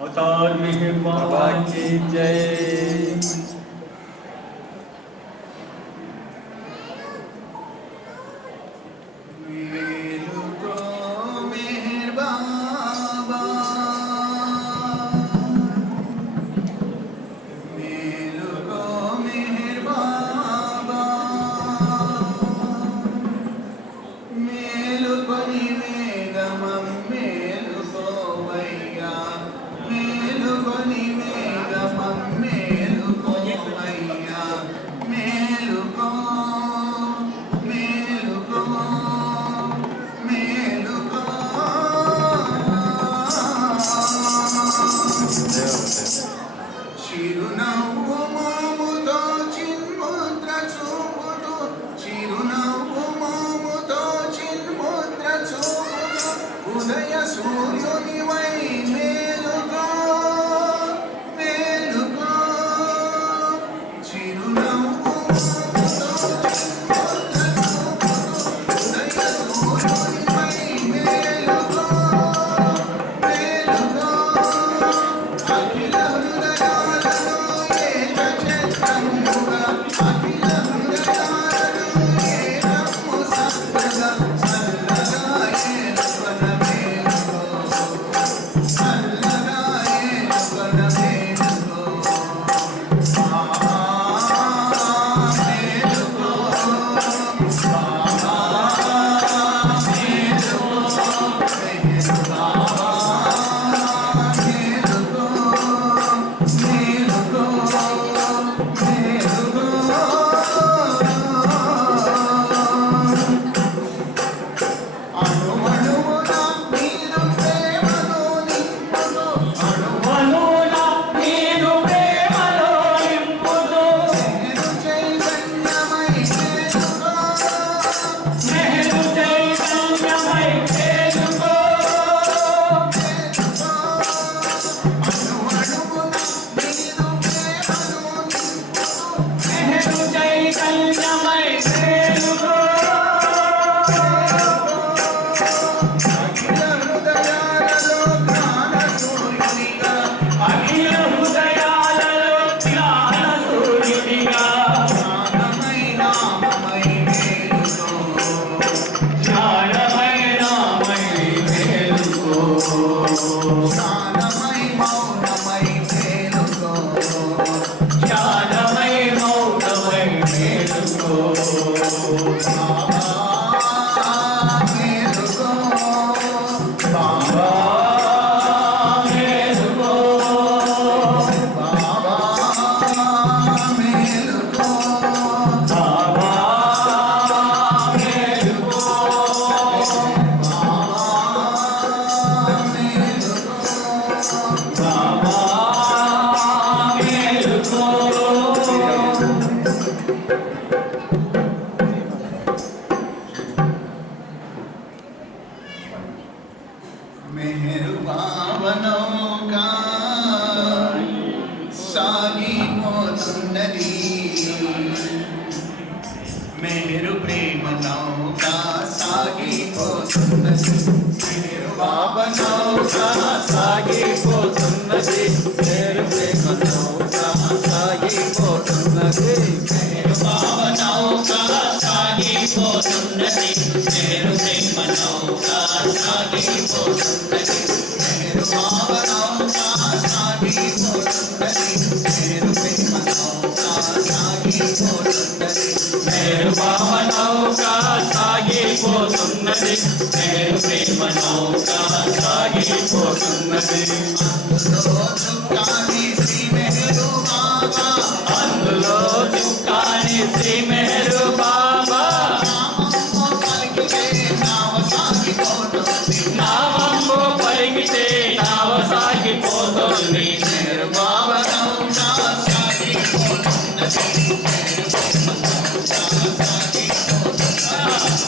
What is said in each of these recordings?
अवतार मेहरबान की जय।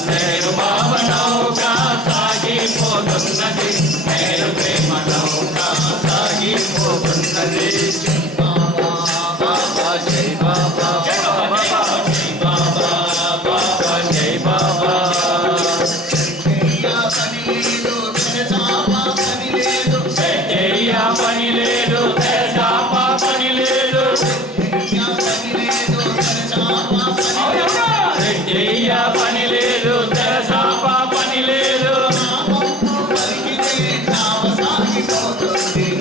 మేరు బాబా నౌకా సాగిపోతున్నది మేరు ప్రేమ నౌకా సాగిపోతున్నది బాబా బాబా జై బాబా బాబా జై బాబా బాబా జై బాబా పని లేదు తెరచాపా పని లేదు పని లేదు తెరచాపా పని లేదు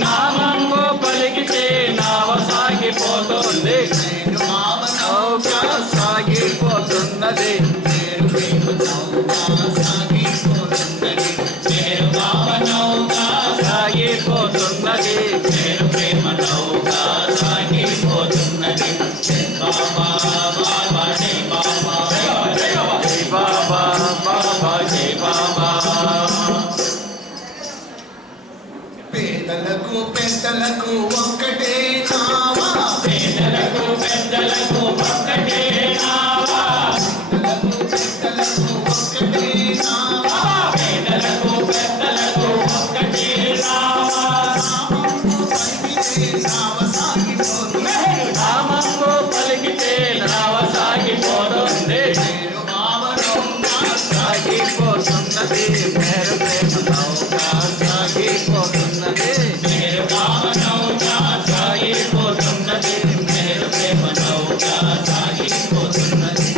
నామంబు పలికితే నావ సాగిపోతుంది నౌకా సాగిపోతున్నది సాగిపోతున్నది నేను ప్రేమ నౌకా సాగిపోతున్నది బాబా బాబా జై బాబా జై బాబా బాబా జై బాబా పేదలకు పెద్దలకు ఒక్కటే నావా పేదలకు పెద్దలకు ఒక్కటే నావా పేదలకు ఒక్కటే నావా పేదలకు పెద్దలకు ఒక్కటే నావా నామంబు పలికితే నావ సాగిపోతుంది సాగిపోతున్నది మేరు ప్రేమ నౌకా సాగిపోతున్నది మేరు బాబా నౌకా సాగిపోతున్నది మేరు ప్రేమ నౌకా సాగిపోతున్నది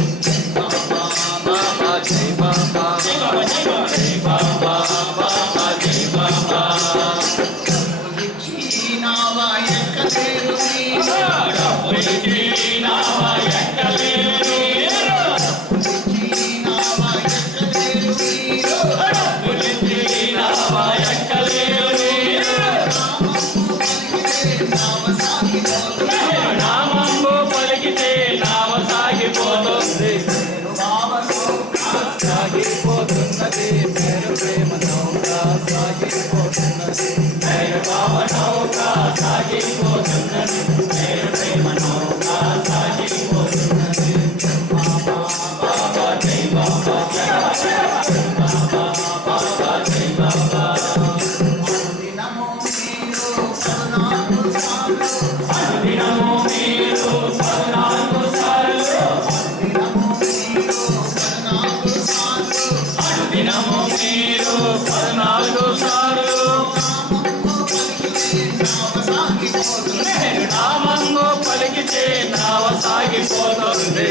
బాబా బాబా జై బాబా జై బాబా బాబా జై బాబా నావా ఎక్కలేరు నావా ఎక్కలేరు నావా ఎక్కలేరు నామంబు పలికితే నావ సాగిపోతుంది సాగిపోతున్నది మేరు ప్రేమ నౌకా సాగిపోతున్నది మేరు బాబా నౌకా సాగిపోతున్నది మేరు ప్రేమ నౌకా సాగిపోతున్నది బాబా బాబా జై బాబా బాబా బాబా జై బాబా దినము మీరు 14 సార్లు దినము మీరు 14 సార్లు నామంబు పలికితే నావ సాగిపోతుంది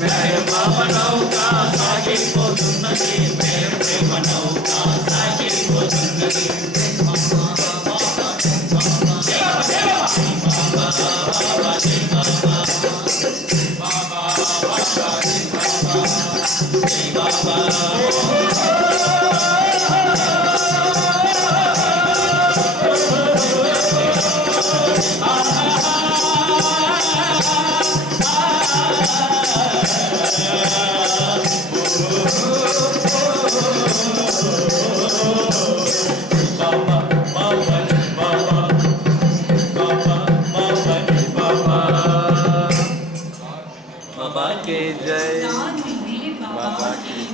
మేరు బాబా నౌకా సాగిపోతున్నది మేరు ప్రేమ నౌకా సాగిపోతున్నది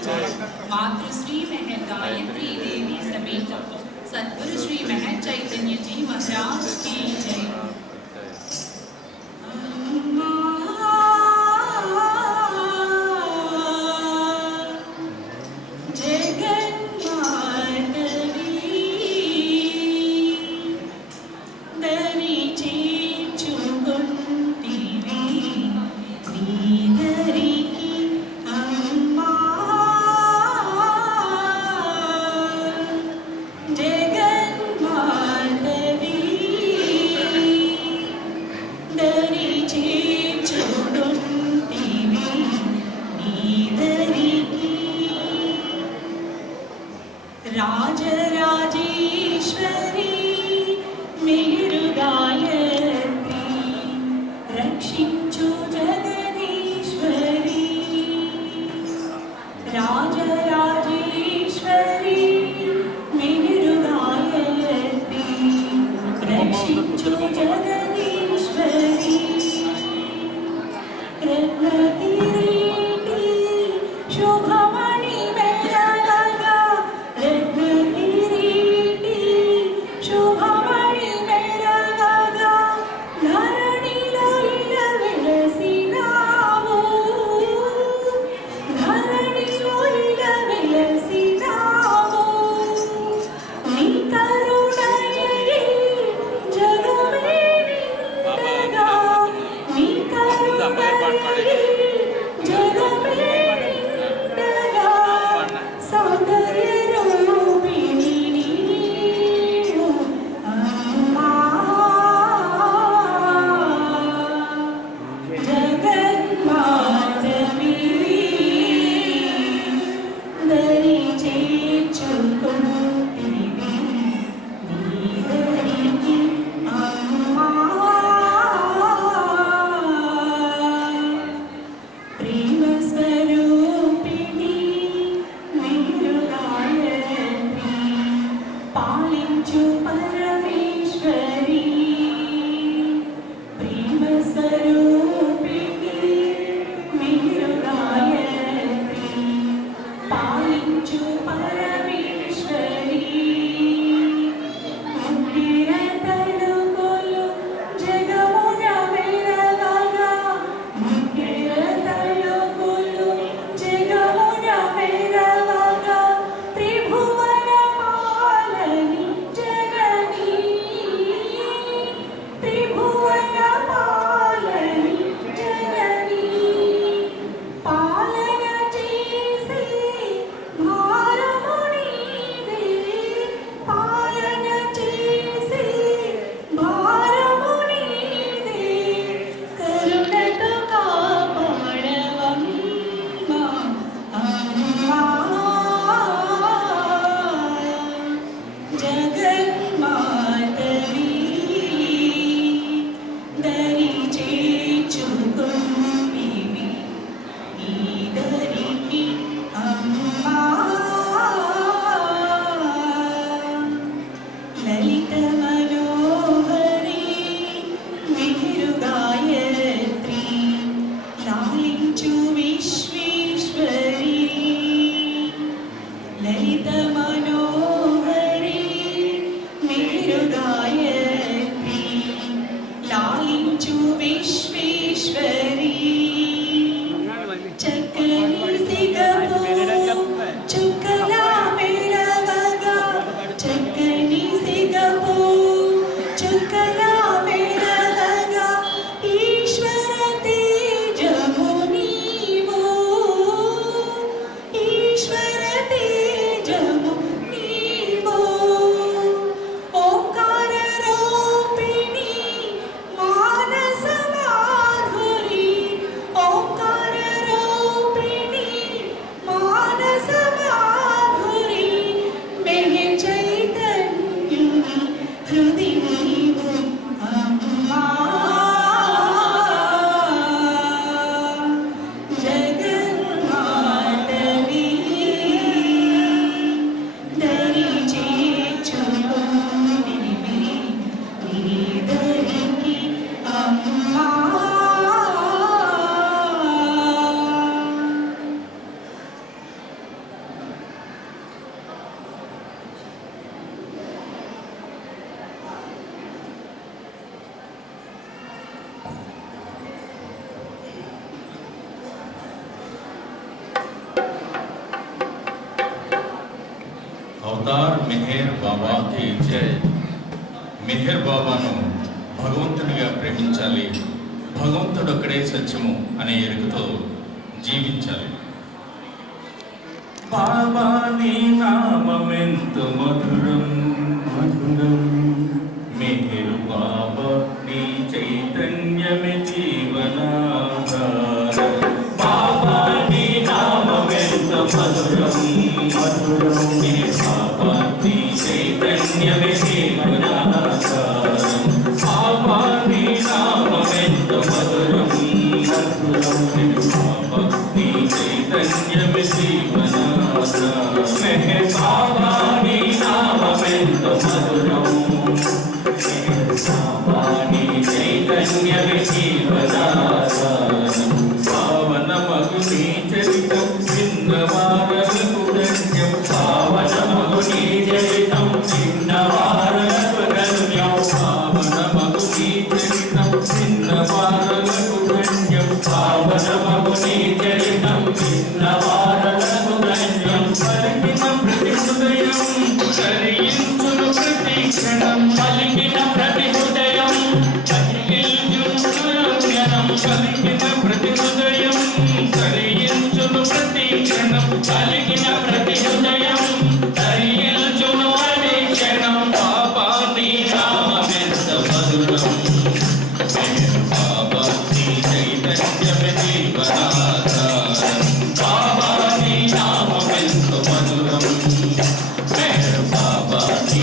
मातृश्री महल गायत्री देवी समेत सद्गुरु श्री महल चैतन्य जी महाराज की जय। अवतार मेहर बाबा की जय। मेहर బాబాను భగవంతుడిగా ప్రేమించాలి, భగవంతుడు ఒక్కడే సత్యము అనే ఎరుకతో జీవించాలి. బాబా నీ నామమెంతో మధురం మధురం, మెహర్ బాబా నీ చైతన్యమే జీవనాధారం. బాబా నీ నామమెంతో మధురం మధురం, మెహర్ బాబా నీ చైతన్యమే జీవనాధారం. బాబా నీ నామమెంతో మధురం మధురం, మెహర్ బాబా నీ చైతన్యమే జీవనాధారం. మెహర్ బాబా నీ నామమెంతో మధురం, మెహర్ బాబా నీ చైతన్యమే జీవనాధారం. పావన మగు నీ చరితం చిన్నవారలకు ధన్యం, పావన మగు నీ చరితం చిన్నవారలకు ధన్యం, పావన మగు నీ చరితం చిన్నవారలకు ధన్యం, పావన మగు నీ చరితం చిన్నవారలకు ధన్యం. పలికిన ప్రతి హృదయం చరించును ప్రతి క్షణం, పలికిన ప్రతి హృదయం చరించును క్షణం, పలికిన ప్రతి హృదయం చరించును ప్రతి క్షణం, పలికిన ప్రతి హృదయం చరించును ప్రతి క్షణం. బాబా నీ నామమెంత మధురం, మెహర్ బాబా నీ చైతన్యమే జీవనాధారం. బాబా నీ నామమెంత మధురం, మెహర్ బాబా నీ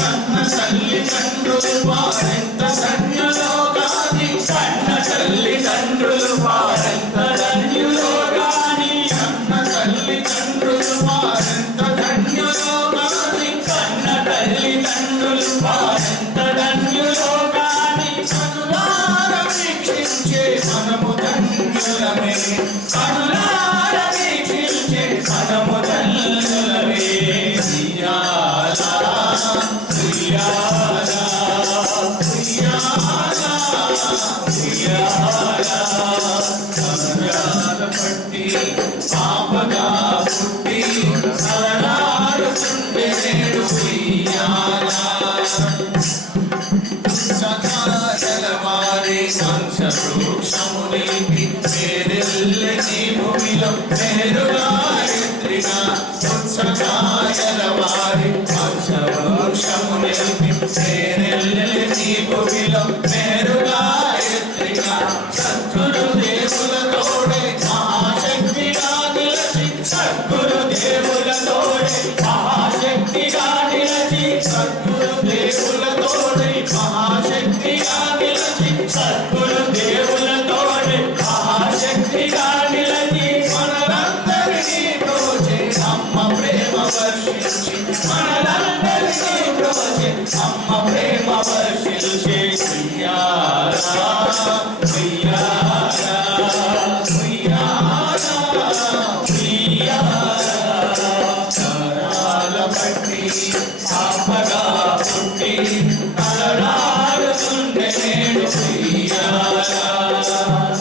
కన్న తల్లిదండ్రులు వారెంత ధన్యులో గాని కన్న తల్లిదండ్రులు వారెంత ధన్యులో గాని కన్న తల్లిదండ్రులు వారెంత ధన్యులో గాని కన్న తల్లిదండ్రులు వారెంత ధన్యులో గాని కనులార వీక్షించే మనము ధన్యులమే కనులార వీక్షించే మనము ధన్యులమే. ఉయ్యాలా ఉయ్యాలా ఉయ్యాలా ఉయ్యాలా కనులార పట్టి పాపగా పుట్టి అలనాడుతుండే నేడు ఉయ్యాలా. సదాశలవారి వంశవృక్షమునికి మేరెల్లని భూమిలో మేరుగాయత్రిగా ఉత్సగాయలవారి వంశవృక్షమునికి మేరెల్లని భూమిలో మేరుగాయత్రిగా సద్గురు దేవుల తోడే మహాశక్తిగా నిలచి సద్గురు దేవుల తోడే మహాశక్తిగా నిలచి సద్గురు దేవుల తోడే మహాశక్తిగా నిలచి సద్గురు దేవుల తోడే మహాశక్తిగా నిలచి మనలందరినీ ప్రోచే అమ్మ ప్రేమ వర్షించి మనలందరినీ ప్రోచే అమ్మ ప్రేమ వర్షించే. ఉయ్యాలా ఉయ్యాలా ఉయ్యాలా ఉయ్యాలా కరాల పట్టి పాపగా పుట్టి అలనాడుతుండే నేడు ఉయ్యాలా.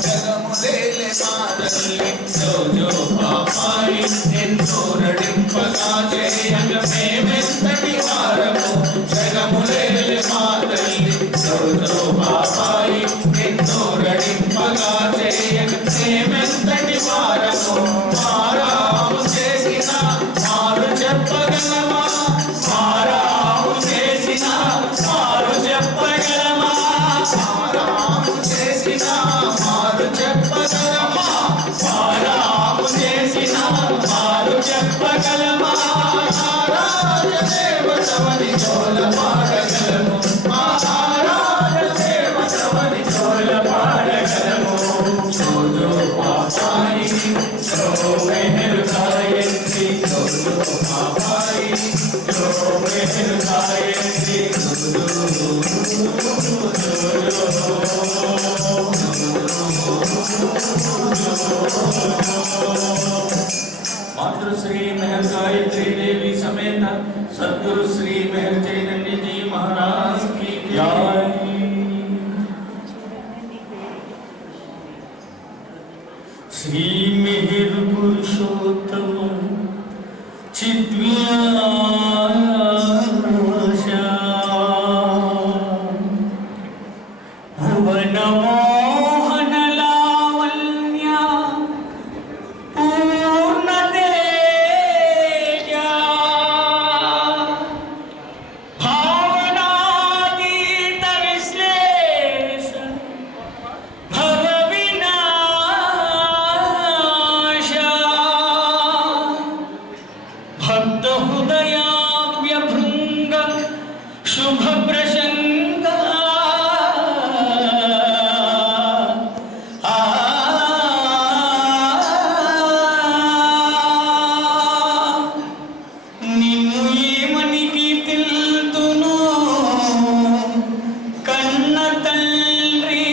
జగములేలే మాదల్లి జోజో పాపాయి ఎన్నో నడింపగా చేయగ మేమెంతటి వారము జగములేలే మాదల్లి జోజో పాపాయి ఎన్నో నడింపగా చేయగ మేమెంతటి వారము మారాము చేసిన మారు చెప్పగలమా మారాము చేసిన మారు చెప్పగలమా మారాము చేసిన మారు చెప్పగలమా మారాము చేసిన మారు చెప్పగలమా మహారాజ దేవతవని జోల పాడగలము మహారాజ దేవతవని జోల పాడగలము. జోజో పాపాయి జో మెహరు గాయత్రి జోజో పాపాయి జో మెహరు గాయత్రి मातृश्री मेहर गायत्री देवी समेत सद्गुरु श्री मेहर चैतन्य जी महाराज की जय. श्री मेहर पुरुषोत्तम चिद्व्यासा भुवन मोहन लावण्या पूर्ण तेजा भावनातीत विश्लेषण भव विनाशा भक्त हृदयाव्यभृंग शुभ प्रसंग నిన్ను ఏమనికి తెలుతును కన్న తండ్రి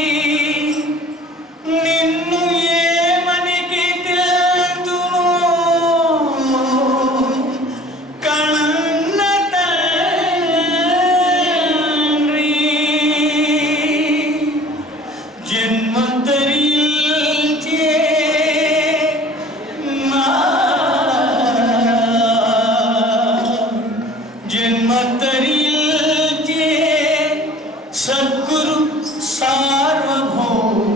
నిన్ను ఏమనికి తెలుతును కన్న తండ్రి జన్మంతరిల్చే నా జన్మంతరిల్చే సద్గురు సార్వభౌమ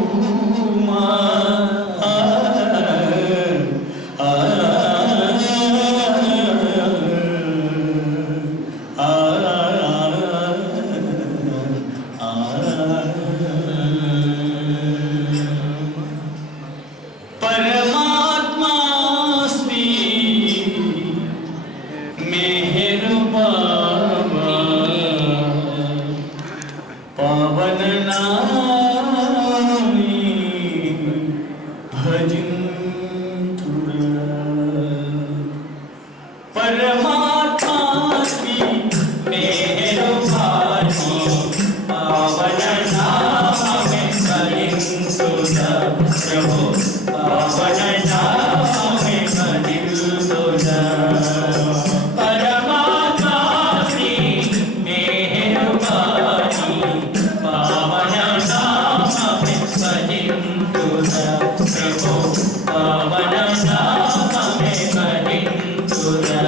परमात्मास्मि मेहर बाबा पावन नामी भजन्तुरा परमात्मा की मेहरबानी पावन नाम में भजन्तुरा प्रभु पावन नाम में भजन्तुरा परमात्मा की मेहरबानी पावन नाम में भजन्तुरा प्रभु पावन नाम में भजन्तुरा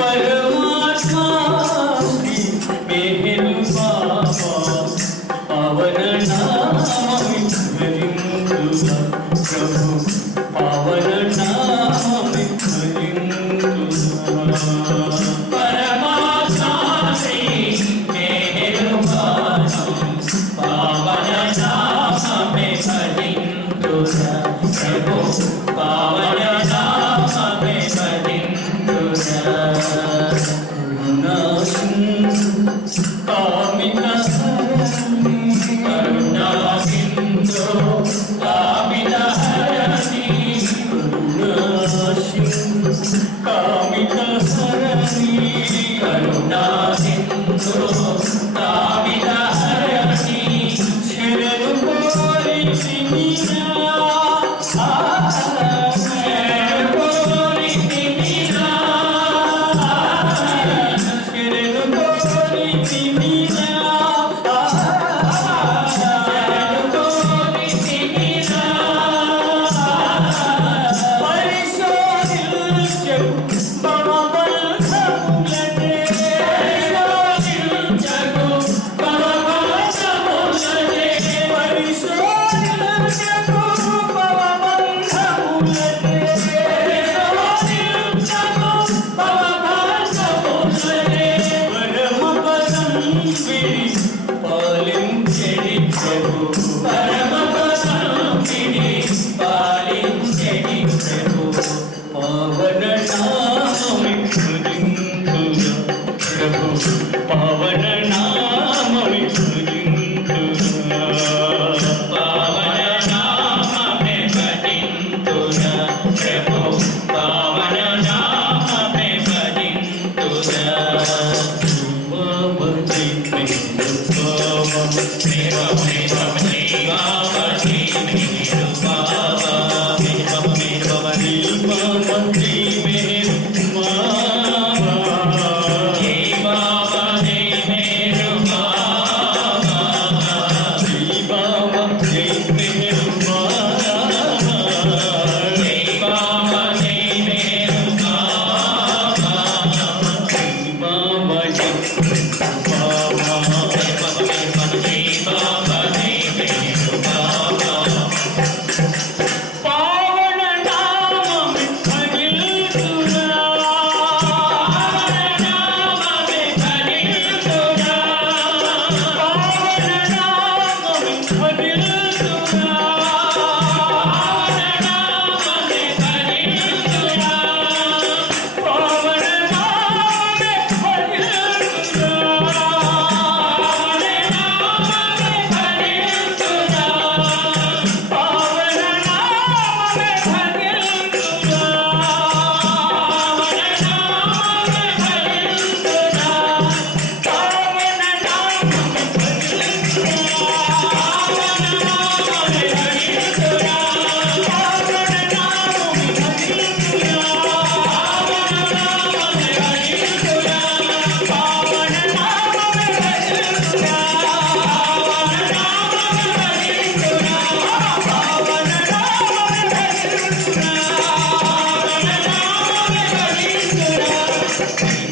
परमात्मा की मेहरबानी पावन नाम में भजन्तुरा प्रभु पावन नाम में भजन्तुरा परमात्मा की मेहरबानी पावन नाम में भजन्तुरा प्रभु पावन नाम में भजन्तुरा करुणा सिंधु कामिना करुणा सिंधु कामिना हरणी करुणा सिंधु कामिना हरणी करुणा सिंधु कामिना हरणी शरण कोरि सिमिया शरण कोरि सिमिया शरण कोरि सिमिया शरण कोरि सिमिया परिशोधिल जगु बमबल समुलते परिशोधिल जगु बमबल समुलते परिशोधिल जगु बमबल समुलते परिशोधिल जगु बमबल समुलते परम पदं विडि पालिंచెడి ప్రభు परम पदं विडि पालिंచెడి ప్రభు पावन नाम में भजन्तुरा प्रभु पावन नाम में भजन्तुरा पावन नाम में भजन्तुरा प्रभु पावन नाम में भजन्तुरा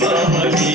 बाबती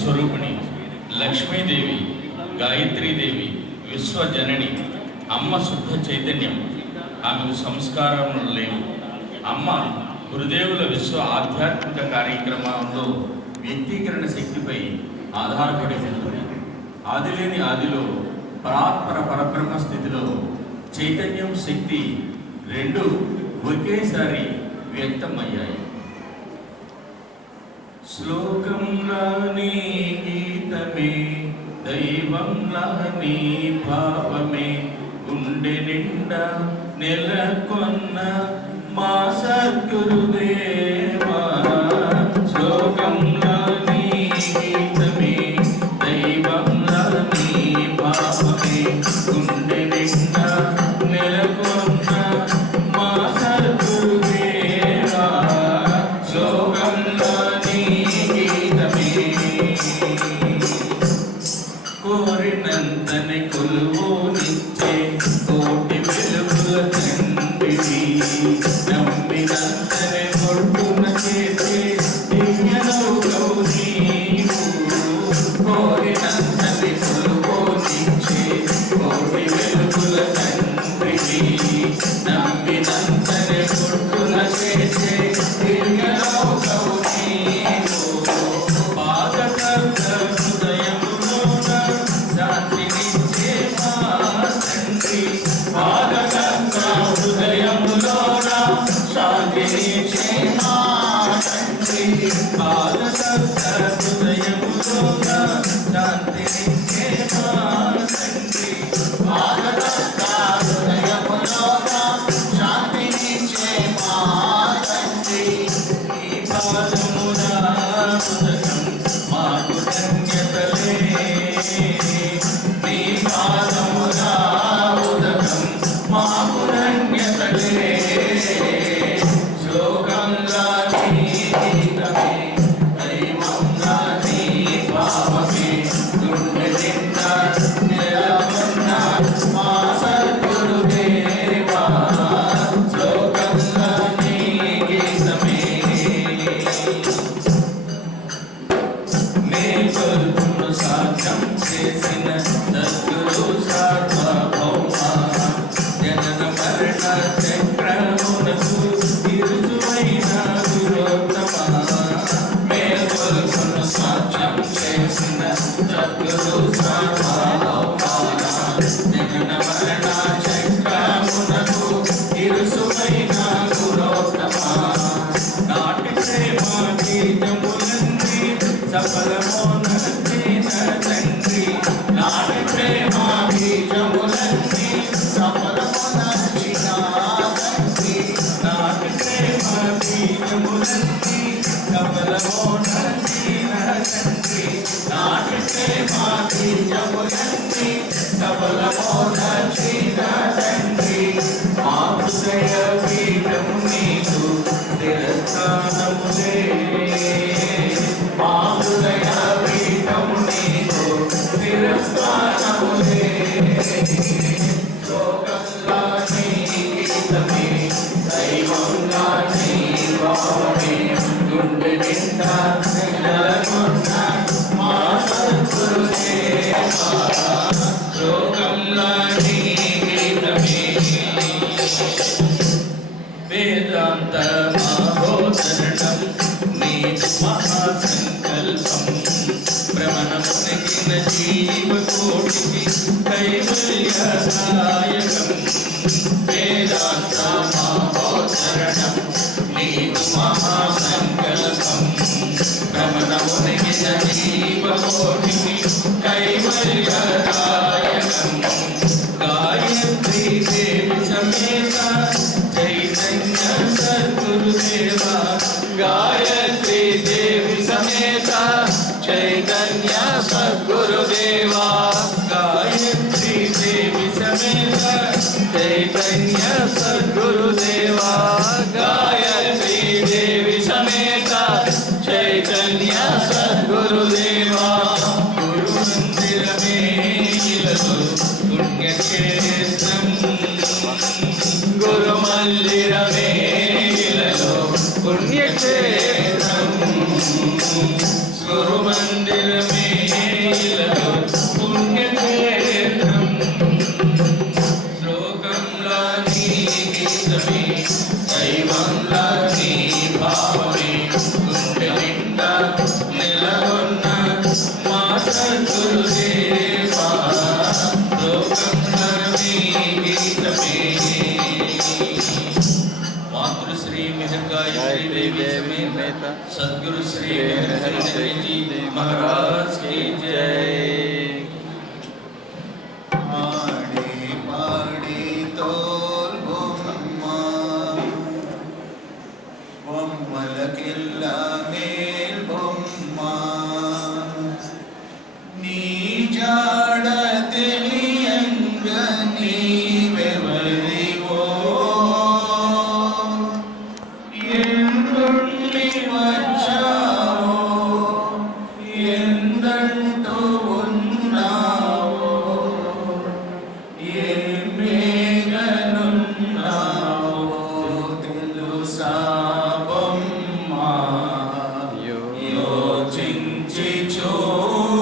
స్వరూపిణి లక్ష్మీదేవి, గాయత్రీదేవి, విశ్వజనని అమ్మ శుద్ధ చైతన్యం. ఆమెకు సంస్కారములు లేవు. అమ్మ గురుదేవుల విశ్వ ఆధ్యాత్మిక కార్యక్రమంలో వ్యక్తీకరణ శక్తిపై ఆధారపడి ఉంటుంది. ఆదిలేని ఆదిలో పరాత్పర పరబ్రహ్మ స్థితిలో చైతన్యం, శక్తి రెండు ఒకేసారి వ్యక్తమయ్యాయి. శ్లోకంలాని గీతమే, దైవంలాని భావమే, గుండె నిండా నెలకొన్న మా సద్గురుదేవా. శ్లోకంలాని గీతమే, దైవంలాని భావమే, గుండె నిండా నెలకొన్న మా సద్గురుదేవా. శ్లోకంలాని గీతమే, కోరినంతని కొలువునిచ్చే కోటి వెలుగుల తండ్రివి, నమ్మినంతనే కొడుకున చేసే దివ్యనౌకవు నీవు. కోరినంతని కొలువునిచ్చే కోటి వెలుగుల తండ్రివి, నమ్మినంతనే కొడుకున చేసే దివ్యనౌకవు నీవు. పాదకర్త హృదయములోన శాంతినిచ్చే మా తండ్రి, పాదకర్త హృదయములోన శాంతినిచ్చే మా తండ్రి, పాదకర్త హృదయములోన శాంతినిచ్చే మా తండ్రి, పాదకర్త హృదయములోన శాంతినిచ్చే మా తండ్రి. ఈ పాదమున ఉదకం మాకు ధన్యతలే, నీ పాదమున ఉదకం మాకు ధన్యతలే. శ్లోకంగా నీ గీతమే, దైవంగా నీ భావమే, గుండె నిండా నెలకొన్న మా సద్గురుదేవా. శ్లోకంగా నీ గీతమే, నే కొలుపును సాధ్యం చేసిన సద్గురు సార్వభౌమ, జనన మరణ చక్రమునకు ఇరుజువైన గురోత్తమ. మే కొలుపును సాధ్యం చేసిన సద్గురు సార్వభౌమ, జనన మరణ చక్రమునకు ఇరుజువైన గురోత్తమ. నాటి ప్రేమ గీతములన్నీ సఫలమోనర్చిన తండ్రి, నాటి ప్రేమ బీజములన్నీ సఫలమునర్చిన తండ్రి, నాటి ప్రేమ బీజములన్నీ సఫలమోనర్చిన తండ్రి, నాటి ప్రేమ బీజములన్నీ సఫలమునర్చిన తండ్రి. మా హృదయ పీఠము నీకు తిరస్కారములే, మా హృదయ పీఠము నీకు తిరస్కారములే. శ్లోకంగా నీ గీతమే, దైవంగా నీ భావమే, గుండె నిండా నెలకొన్న మా సద్గురుదేవా. శ్లోకంగా నీ గీతమే, వేదాంత మహోదరణం నీకు మహాసంకల్పం, భ్రమణమునిగిన జీవకోటికి కైవల్యదాయకం. వేదాంత మహోదరణం నీకు మహాసంకల్పం, భ్రమణమునిగిన జీవకోటికి కైవల్యదాయకం. గాయత్రీ దేవి సమేత చైతన్య సద్గురుదేవా, గాయత్రీ దేవి సమేత చైతన్య సద్గురుదేవా, గాయత్రీ దేవి సమేత చైతన్య సద్గురుదేవా, గాయత్రీ దేవి సమేత చైతన్య సద్గురుదేవా. గురు మందిరమే ఇలలో పుణ్యక్షేత్రం, గురు మందిరమే ఇలలో పుణ్యక్షేత్రం, గురు మందిరమే सद्गुरुदेवा लोकं नरमे गीतमे मातृश्री गायत्री देवी समेत सद्गुरु श्री मेहरचंद्र जी महाराज की जय। पाड़ी पाड़ी तोल बोम्मा बोम्मलकिल्ला मेल बोम्मा नी जाड़ తెలియంగ నీవెవరివో ఎందుండి వచ్చావో ఎందంటూ ఉన్నావో ఏమేగనున్నావో తెలుసా బొమ్మా యోచించి చూడొకసారి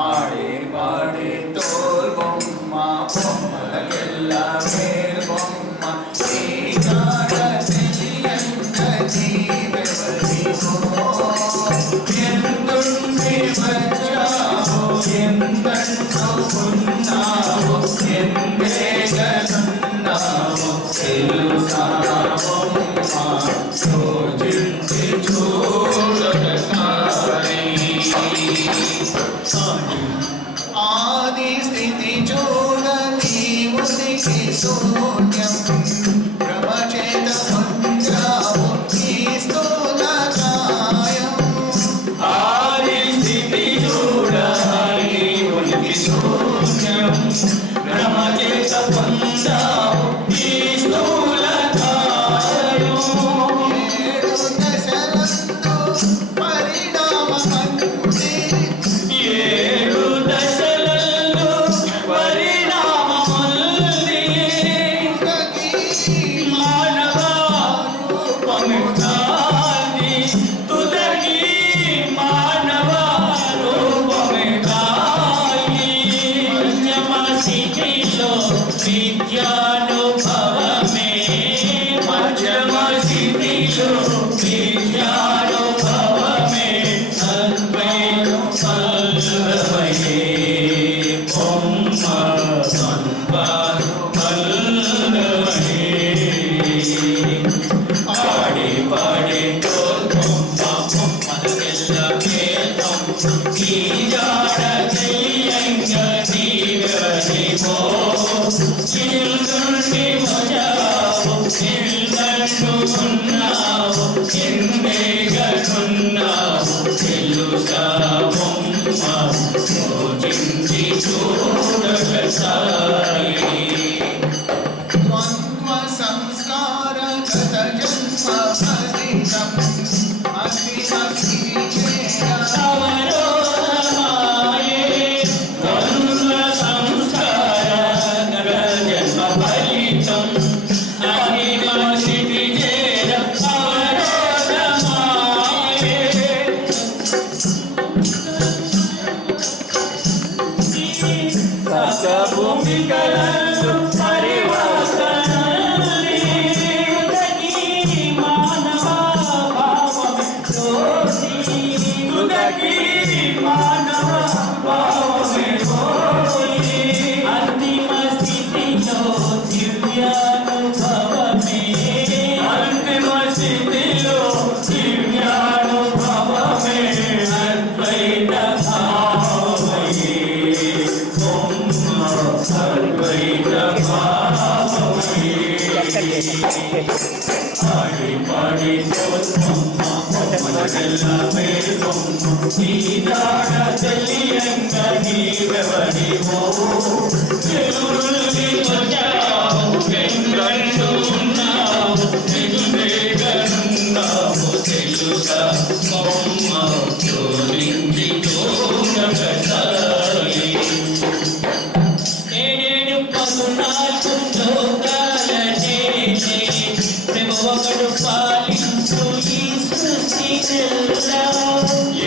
ఆడే పాడే తోల్ బొమ్మ బొమ్మలకెల్లా మేల్ బొమ్మ నీ కాడ తెలియంగ నీవెవరివో ఎందుండి వచ్చావో ఎందంటూ ఉన్నావో ఎందేగనున్నావో తెలుసా బొమ్మ యోచించి చూడొకసారి ఆది స్థితి చూడ నీవు స్థితి శూన్యం బ్రహ్మచేత పొందావు ఈ స్థూల కాయం ఆది స్థితి చూడ నీవు స్థితి శూన్యం బ్రహ్మచేత పొందావు ఈ స్థూల కాయం ఏడు దశలందు పరిణామ కంటే ఏడు దశలలో పరిణామముంది మానవ రూపముగాది తుదకి మానవ రూపముగాది మధ్యమ స్థితిలో విద్యానుభవమే మధ్యమ స్థితిలో విద్యానుభవమే అద్వైతం పల్లవయే బొమ్మ పల్లవయే ఆడి పాడి తోల్ బొమ్మ బొమ్మలకెల్లా మేల్ బొమ్మ ఈ జాడ తెలియంగ నీవెవరివో ఎందుండి వచ్చావో ఎందంటూ ఉన్నావో ఎందేగనున్నావో తెలుసా బొమ్మ యోచించి చూడొకసారి ద్వంద్వ సంస్కార గత జన్మ ఫలితం అస్తి అవరోధమాయే ద్వంద్వ సంస్కార గత జన్మ ఫలితం అగ్నిమసితి చేర అవరోధమాయే సప్త భూమికలందు పరివర్తనల్లి తుదకి మానవ భావమే తోసి తుదకి మానవ భావమే తోసి అంతిమ స్థితిలో దివ్యానుభవమే అంతిమ స్థితిలో దివ్యానుభవమే అద్వైత భావమే అద్వైత భావమే ఆడి పాడి బొమ్మ బొమ్మలకెల్లా మేల్ బొమ్మ ఈ జాడ తెలియంగ నీవెవరివో తెలుగుండి వచ్చావు ఎందంటూ ఉన్నావు ఎందేగనున్నావు తెలుసా బొమ్మ యోచించి చూడొకసారి ఏడేడు పదునాలుగు లోకాల చేసే ప్రభువొకడు పాలించు ఈ సృష్టి నెల్లా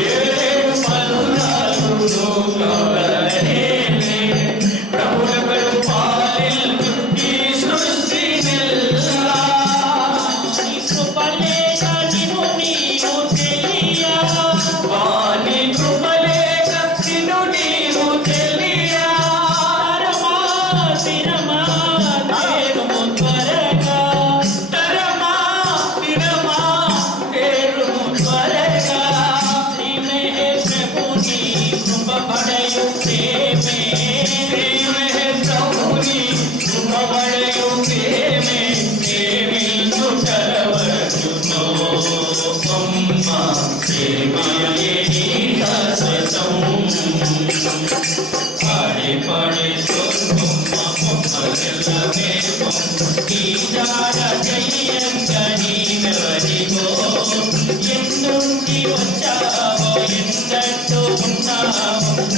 ఏడేడు పదునాలుగు లోకాల చేసే ప్రభువొకడు పాలించు ఈ సృష్టి నెల్లా నీ కృపలేక నిన్ను నీవు తెలియా పాడే ఈ జాడ చెయ్యంగని ఎవరిగో ఎందుండి వచ్చావో ఎందట్టు ఉన్నావో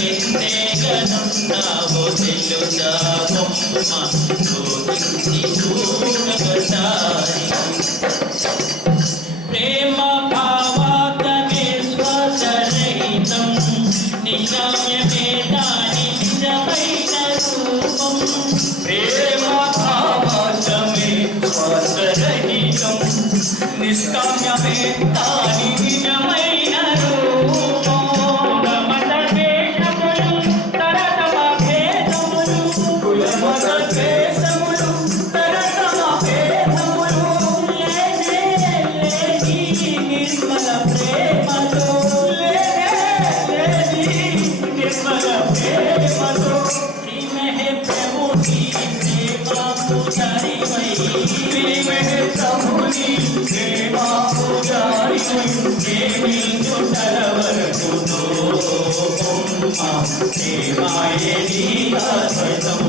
ఎందేగనున్నావో తెలుసావో చూడగసారి ప్రేమ భావాతమే స్వతరహితం నిజమే దాని నిజమైన రూపం ప్రేమ భావాతమే స్వతరహితం నిష్కామ్యమే దాని నిజమైన రూపం మత ద్వేషములు తరతమ భేదములు కులమత ద్వేషములు తరతమ భేదములు నిర్మల ప్రేమతో నిర్మల ప్రేమతో ప్రేమే ప్రభుని ప్రేమ పూజారివై ప్రేమే ప్రభుని ప్రేమ పూజారివై ప్రేమించు తలవరకు ప్రేమాయే నీసం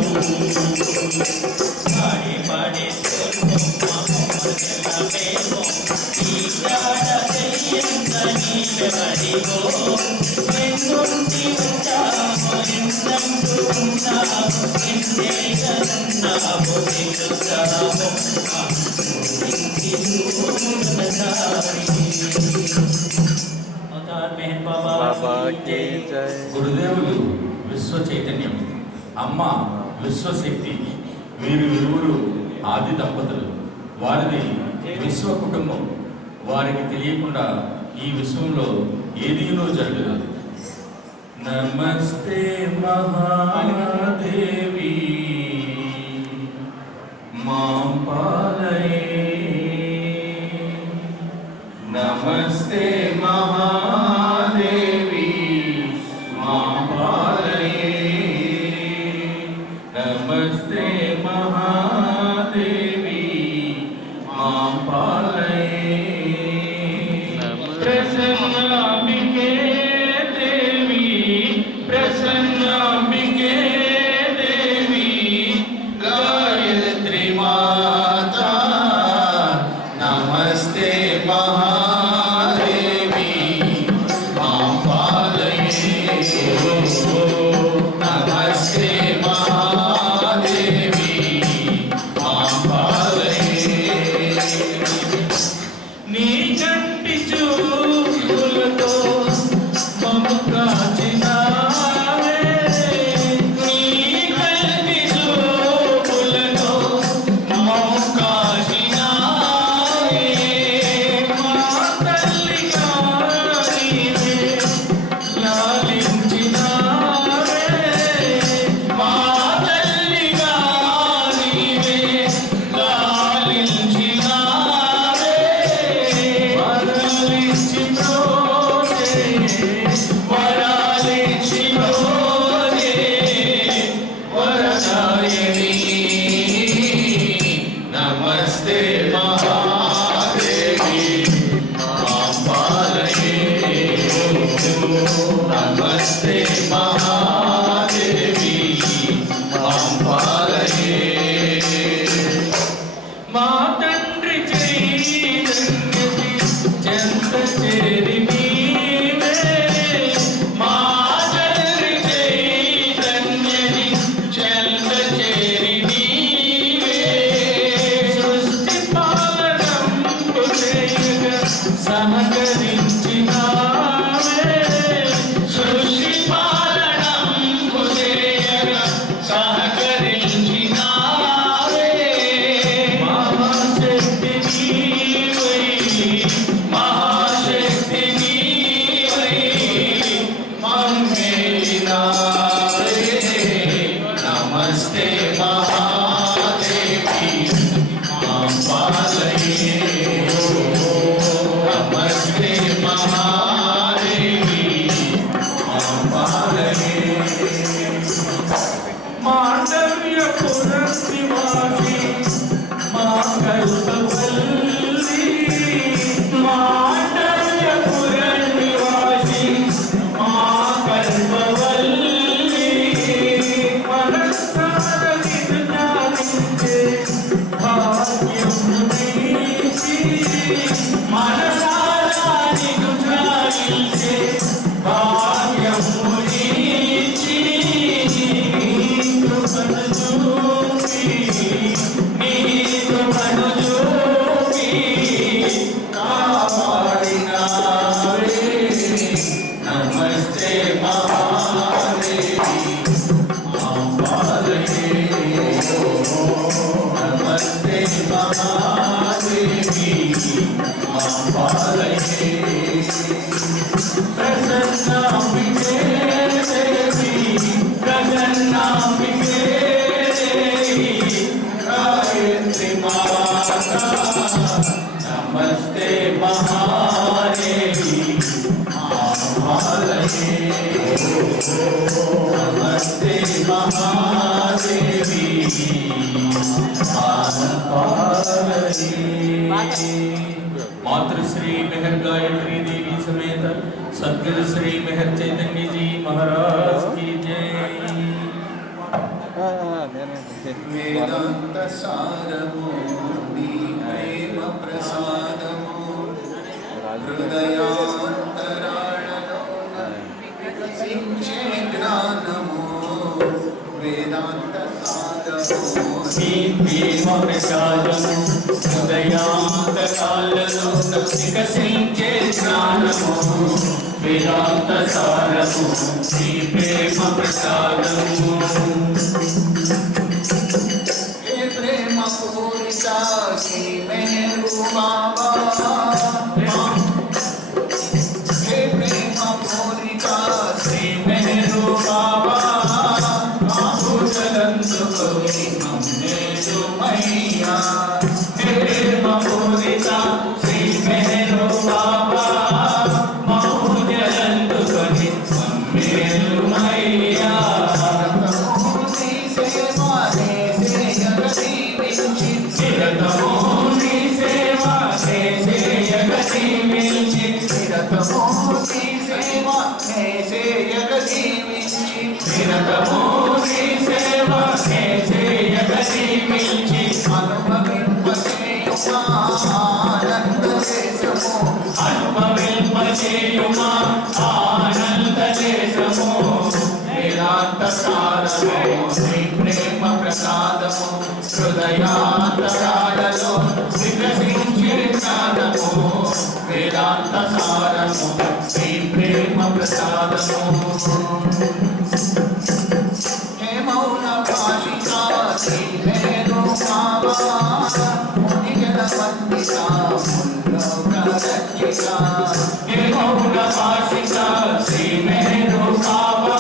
పాడి పాడి గురుదేవులు విశ్వ చైతన్యం, అమ్మ విశ్వశక్తి. వీరు ఇరువురు ఆది దంపతులు. వారిది విశ్వ కుటుంబం. వారికి తెలియకుండా ఈ విశ్వంలో ఏదీనో జరగదు. నమస్తే మహాదేవి మా పాలయే, నమస్తే మహాదేవి మా పాలయే, నమస్తే మహాదేవి మా పాలయే. ప్రసన్నాంబికే దేవి, ప్రసన్నాంబికే దేవి, గాయత్రి మాతా నమస్తే మహాదేవి మా పాలయే, నమస్తే మహాదేవి మా పాలయే. నీ కంటి చూపులతో మమ్ము కాచినావే, నీ కంటి చూపులతో మమ్ము కాచినావే, మా తల్లిగా నీవే లాలించినావే, మా తల్లిగా నీవే లాలించినావే. వరాలిచ్చి ప్రోజే, వరాలిచ్చి ప్రోజే, వరదాయని నమస్తే మహాదేవి మా పాలయే, నమస్తే మహాదేవి మా పాలయే. మా తండ్రి చైతన్యతి చెంత చేరి నీవే, మా తండ్రి చైతన్యతి చెంత చేరి నీవే, సృష్టి పాలనంపు చేయగా సహకరించినావే, సృష్టి పాలనంపు చేయగా సహకరించినావే. మహాశక్తి నీవై, మహాశక్తి నీవై మమ్మేలినావే, నమస్తే మహాదేవి మా పాలయే, నమస్తే మహాదేవి మా పాలయే. మాండవ్యపురం నివాసి మా కల్పవల్లి, మాండవ్యపురం నివాసి మా కల్పవల్లి, मातृश्री मेहर गायत्री देवी समेत सद्गुरु श्री मेहर चैतन्य जी महाराज की जय। वेदांत सारमो प्रेम प्रसादमो हृदयांतराळलो विकसिंचे ज्ञानमो वेदांत सारमो प्रेम प्रसादमो हृदयांतराळलो विकसिंचे ज्ञानमो वेदांत सारमो श्री प्रेम प्रसादमो प्रेम पूरिता श्री मेहरु बाबा हे प्रेम पूरिता श्री मेहरु बाबा बाबू चलंतु कवि हमने जो मैया हे प्रेम पूरिता श्री मेहरु बाबा बाबू चलंतु कवि हमने जो मैया श्री प्रेम प्रसादमो हृदयांतराळलो विकसिंचे ज्ञानमो वेदांत सारमो श्री प्रेम प्रसादमो हे मौन भाषिका श्री मेहरु बाबा मुनिजन वंदिता मुल्लोकरक्षिता हे मौन भाषिका श्री मेहरु बाबा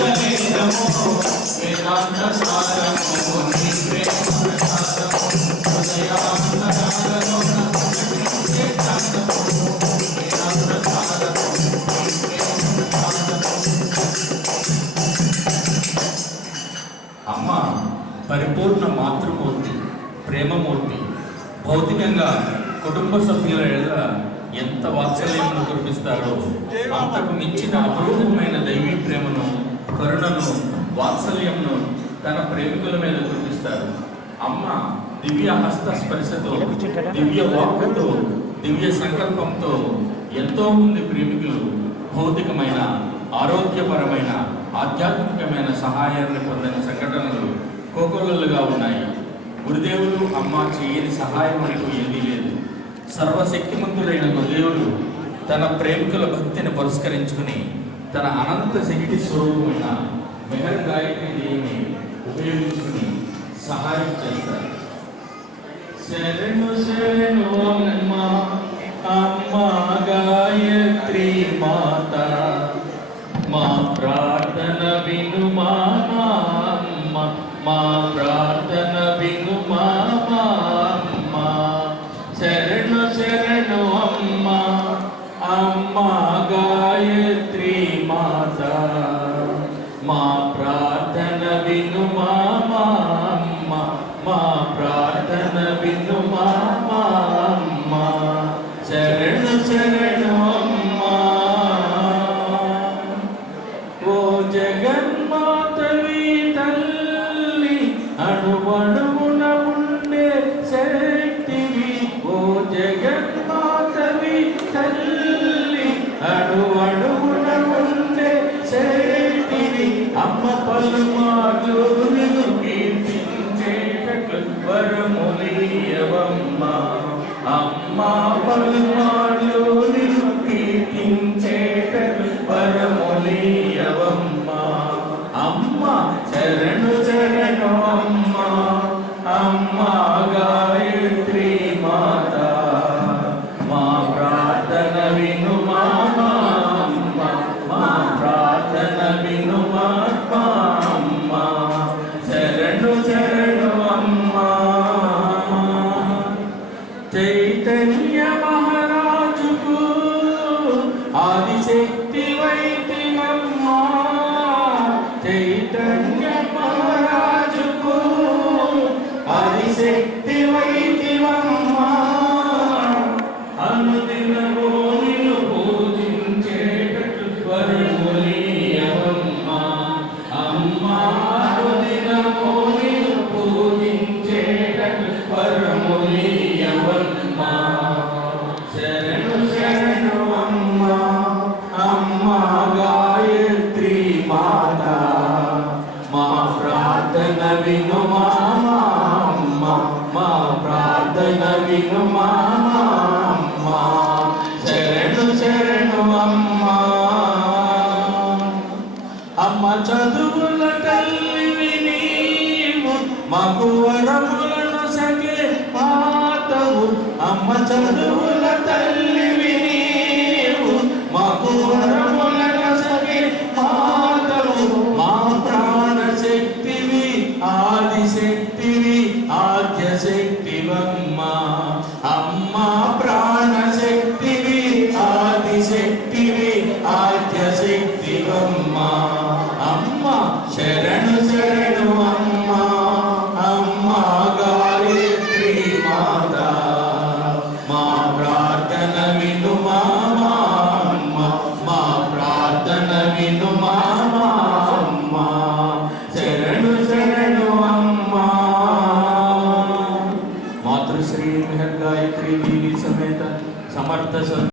వేదము వేదాంత సారము నీ ప్రేమ ప్రసాదము హృదయాంతరాలలో నమస్తే చందము వేదాంత సారము నీ ప్రేమ ప్రసాదము. అమ్మ పరిపూర్ణ మాతృమూర్తి, ప్రేమమూర్తి. భౌతికంగా కుటుంబ సభ్యుల ఎడల ఎంత వాత్సల్యమును కురిపిస్తారో అంతకు మించిన అపరూపమైన దైవీ ప్రేమను, కరుణను, వాత్సల్యమును తన ప్రేమికుల మీద కురిపిస్తారు. అమ్మ దివ్య హస్త స్పర్శతో, దివ్య వాక్కుతో, దివ్య సంకల్పంతో ఎంతో మంది ప్రేమికులు భౌతికమైన, ఆరోగ్యపరమైన, ఆధ్యాత్మికమైన సహాయాన్ని పొందిన సంఘటనలు కోకొల్లలుగా ఉన్నాయి. గురుదేవులు అమ్మ చేయని సహాయం అంటూ ఏదీ లేదు. సర్వశక్తిమంతుడైన గురుదేవుడు తన ప్రేమికుల భక్తిని పురస్కరించుకుని తన అనంత శక్తి స్వరూపమైన మెహర్ గాయత్రి దేవిని ఉపయోగించుకుని సహాయం చేస్తారు. శరణు శరణు అమ్మ, అమ్మ గాయత్రి మాత, మా ప్రార్థన విను మా అమ్మ, మా ప్రార్థన విను మా అమ్మ. శరణు శరణు అమ్మ, అమ్మ గాయత్రి మాత, మా ప్రార్థన విను మా అమ్మ, మా ప్రార్థన విను మా అమ్మ. శరణు శరణు అమ్మ. ఓ జగన్మాతవి తల్లి, అణువణువున ఉండే శక్తివి. ఓ జగన్మాతవి తల్లి, అణువణువున ఉండే శక్తివి. అమ్మ పలుమార్లు నిన్ను కీర్తించేటట్లు వరములీయవమ్మ. అమ్మ పలుమార్లు నిన్ను కీర్తించేటట్లు వరములీయవమ్మ. అమ్మ శరణు శరణు అమ్మ, అమ్మ గాయత్రి మాత, మా ప్రార్థన విను మా అమ్మ, మా ప్రార్థన విను మా అమ్మ. శరణు శరణు అమ్మ. చైతన్య మహారాజుకు ఆదిశక్తి వైతినమ్మ. చైతన్య మహారాజుకు ఆదిశక్తి వైతివమ్మ. అనుదినము నిన్ను పూజించేటట్లు వరములీయవమ్మ. అమ్మ అనుదినము నిన్ను పూజించేటట్లు వరములీయవమ్మ. శరణు శరణు అమ్మ, అమ్మ గాయత్రి మాత, మా ప్రార్థన విను మా అమ్మ, మా ప్రార్థన విను మా అమ్మ. శరణు శరణు అమ్మ. అమ్మ చదువుల తల్లివి నీవు, మాకు వరములను సగే మాతవు. అమ్మ చదువుల తల్లివి నీవు, మాకు వరములను సగే మాతవు. మా ప్రాణ శక్తివి, ఆదిశక్తివి, ఆద్య శక్తివమ్మ. అమ్మ ప్రాణ శక్తివి, ఆదిశక్తివి, ఆద్య శక్తివమ్మ. అమ్మ శరణు శరణు అమ్మ, అమ్మ గాయత్రి మాత, మా ప్రార్థన విను మా అమ్మ, మా ప్రార్థన విను మా అమ్మ. శరణు శరణు అమ్మ. మాతృశ్రీ మెహర్ గాయత్రి దేవి సమేత సమర్థ